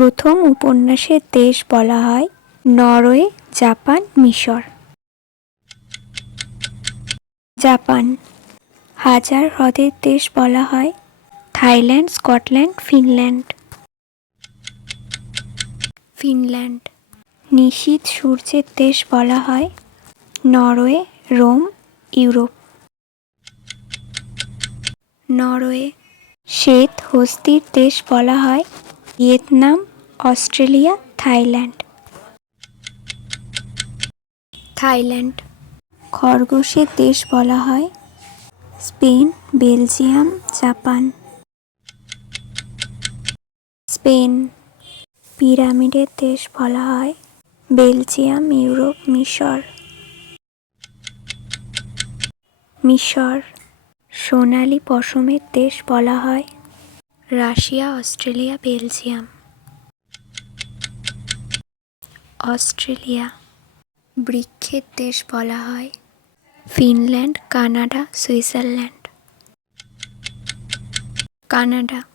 প্রথম উপন্যাসের দেশ বলা হয় নরওয়ে, জাপান, মিশর। জাপান। হাজার হ্রদের দেশ বলা হয় থাইল্যান্ড, স্কটল্যান্ড, ফিনল্যান্ড। ফিনল্যান্ড। নিশীথ সূর্যের দেশ বলা হয় নরওয়ে, রোম, ইউরোপ। নরওয়ে। শ্বেত হস্তির দেশ বলা হয় ভিয়েতনাম, অস্ট্রেলিয়া, থাইল্যান্ড। থাইল্যান্ড। খরগোশের দেশ বলা হয় স্পেন, বেলজিয়াম, জাপান। স্পেন। পিরামিডের দেশ বলা হয় বেলজিয়াম, ইউরোপ, মিশর। মিশর। সোনালী পশমের দেশ বলা হয় রাশিয়া, অস্ট্রেলিয়া, বেলজিয়াম। অস্ট্রেলিয়া। বৃক্ষের দেশ বলা হয় ফিনল্যান্ড, কানাডা, সুইজারল্যান্ড। কানাডা।